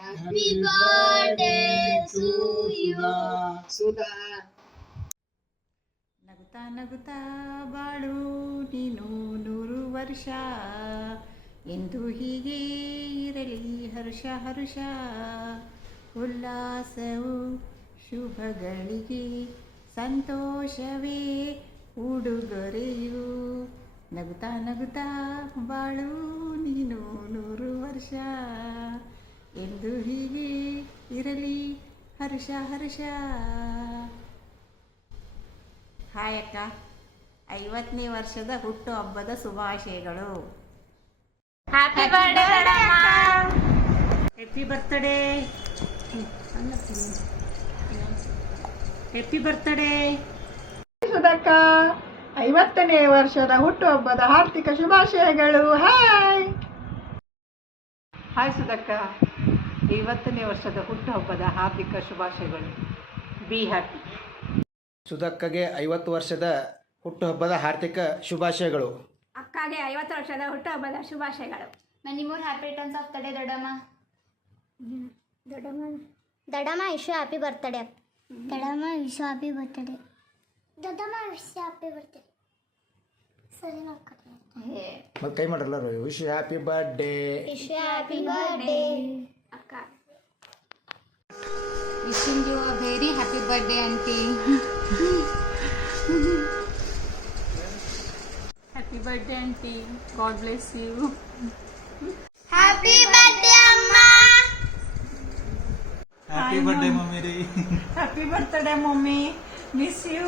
Happy birthday to you. Sudha. ನಗುತ್ತಾ ನಗುತ್ತಾ ಬಾಳು ನೀನು 100 ವರ್ಷ ಎಂದು ಹೀಗೆ ಇರಲಿ ಹರ್ಷ ಹರ್ಷ ಉಲ್ಲಾಸವು ಶುಭಗಳಿಗೆ ಸಂತೋಷವೇ ಉಡುಗೊರೆಯು ನಗುತ್ತಾ ನಗುತ್ತಾ ಬಾಳು ನೀನು 100 ವರ್ಷ ಎಂದು ಹೀಗೆ ಇರಲಿ ಹರ್ಷ ಹರ್ಷ. ಹಾಯ್ ಅಕ್ಕ, 50ನೇ ವರ್ಷದ ಹುಟ್ಟು ಹಬ್ಬದ ಶುಭಾಶಯಗಳು. Happy birthday happy birthday. Happy birthday ಸುಧಕ್ಕ, 50ನೇ ವರ್ಷದ ಹುಟ್ಟುಹಬ್ಬದ ಹಾರ್ದಿಕ ಶುಭಾಶಯಗಳು. ಹಾಯ್ ಹಾಯ್ ಸುಧಕ್ಕ, 50ನೇ ವರ್ಷದ ಹುಟ್ಟುಹಬ್ಬದ ಹಾರ್ದಿಕ ಶುಭಾಶಯಗಳು. Be happy. ಸುಧಕ್ಕಗೆ 50 ವರ್ಷದ ಹುಟ್ಟುಹಬ್ಬದ ಹಾರ್ದಿಕ ಶುಭಾಶಯಗಳು. ಅಕ್ಕಗೆ 50 ವರ್ಷದ ಹುಟ್ಟುಹಬ್ಬದ ಶುಭಾಶಯಗಳು. Many more happy returns of the day, Dadama. Dadama, wish you happy birthday. Dadama, wish you happy birthday. Dadama, wish you happy birthday. ಸರಿ ನೋಡ್ಕೊಳ್ಳಿ. ಮತ್ತೆ ಕೈ ಮಾಡ್ರಲ್ಲ, wish you happy birthday. Wish you happy birthday. ಅಕ್ಕ Wishing you a very happy birthday, auntie. Happy birthday auntie, God bless you. Happy birthday ಅಮ್ಮ. Happy birthday mummy ರೀ. Happy birthday mummy, miss you.